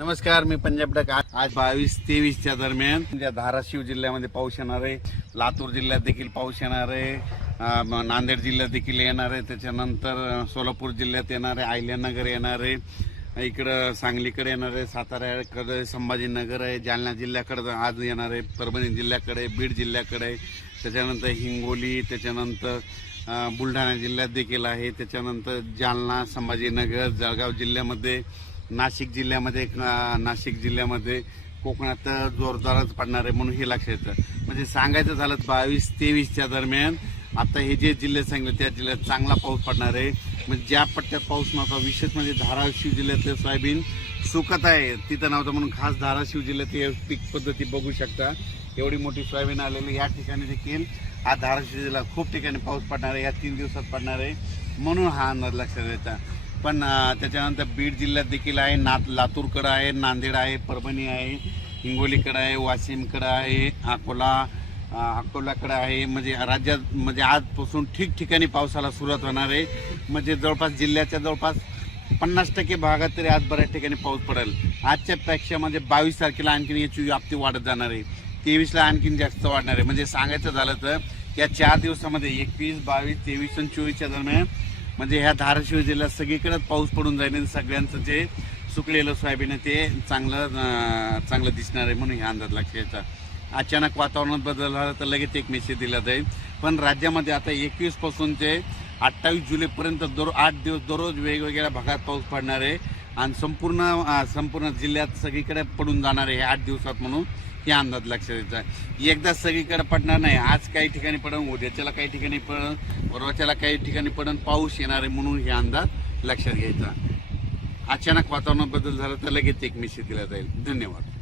नमस्कार मी पंजाब डक आज बावीस तेवीसच्या दरम्यान धाराशिव जिल्ह्यामध्ये पाऊस येणार आहे लातूर जिल्ह्यात देखील पाऊस येणार आहे नांदेड जिल्ह्यात देखील येणार आहे त्याच्यानंतर सोलापूर जिल्ह्यात येणार आहे आयल्यानगर येणार आहे इकडं सांगलीकडे येणार आहे साताऱ्याकडे संभाजीनगर आहे जालना जिल्ह्याकडे आज येणार आहे परभणी जिल्ह्याकडे बीड जिल्ह्याकडे त्याच्यानंतर हिंगोली त्याच्यानंतर बुलढाणा जिल्ह्यात देखील आहे त्याच्यानंतर जालना संभाजीनगर जळगाव जिल्ह्यामध्ये नाशिक जिल्ह्यामध्ये नाशिक जिल्ह्यामध्ये कोकणात जोरदारच पडणार आहे म्हणून हे लक्षात येतं म्हणजे सांगायचं झालं बावीस तेवीसच्या दरम्यान आता हे जे जिल्हे सांगितले त्या जिल्ह्यात चांगला पाऊस पडणार आहे म्हणजे ज्या पट्ट्यात पाऊस नव्हता विशेष म्हणजे धाराशिव जिल्ह्यातलं सोयाबीन सुकत आहे तिथं नव्हतं म्हणून खास धाराशिव जिल्ह्यात पीक पद्धती बघू शकता एवढी मोठी सोयाबीन आलेली या ठिकाणी देखील हा धाराशिव जिल्हा खूप ठिकाणी पाऊस पडणार आहे या तीन दिवसात पडणार आहे म्हणून हा अंदाज लक्षात येतात पण त्याच्यानंतर बीड जिल्ह्यात देखील आहे नात लातूरकडं आहे नांदेड आहे परभणी आहे हिंगोलीकडं आहे वाशिमकडं आहे अकोला अकोल्याकडं आहे म्हणजे राज्यात म्हणजे आजपासून ठिकठिकाणी पावसाला सुरुवात होणार आहे म्हणजे जवळपास जिल्ह्याच्या जवळपास पन्नास टक्के भागात तरी आज बऱ्याच ठिकाणी पाऊस पडेल आजच्या पेक्षा म्हणजे बावीस तारखेला आणखीन याची व्याप्ती वाढत जाणार आहे तेवीसला आणखीन जास्त वाढणार आहे म्हणजे सांगायचं झालं तर या चार दिवसामध्ये एकवीस बावीस तेवीस आणि चोवीसच्या दरम्यान म्हणजे ह्या धाराशिव जिल्ह्यात सगळीकडंच पाऊस पडून जाईल आणि सगळ्यांचं जे सुकलेलं सोयाबीन आहे ते चांगलं चांगलं दिसणार आहे म्हणून ह्या अंदाज लक्षाचा अचानक वातावरणात बदल झाला तर लगेच एक मेसेज दिला जाईल पण राज्यामध्ये आता एकवीसपासून ते अठ्ठावीस जुलैपर्यंत दर आठ दिवस दररोज वेगवेगळ्या भागात पाऊस पडणार आहे आणि संपूर्ण संपूर्ण जिल्ह्यात सगळीकडे पडून जाणार आहे आठ दिवसात म्हणून हे अंदाज लक्षात द्यायचा एकदा सगळीकडे पडणार नाही आज काही ठिकाणी पडन उद्याच्याला काही ठिकाणी पडन परवाच्याला काही ठिकाणी पडन पाऊस येणार आहे म्हणून हे अंदाज लक्षात घ्यायचा अचानक वातावरणात बदल झाला तर लगेच एक मेसेज दिला जाईल धन्यवाद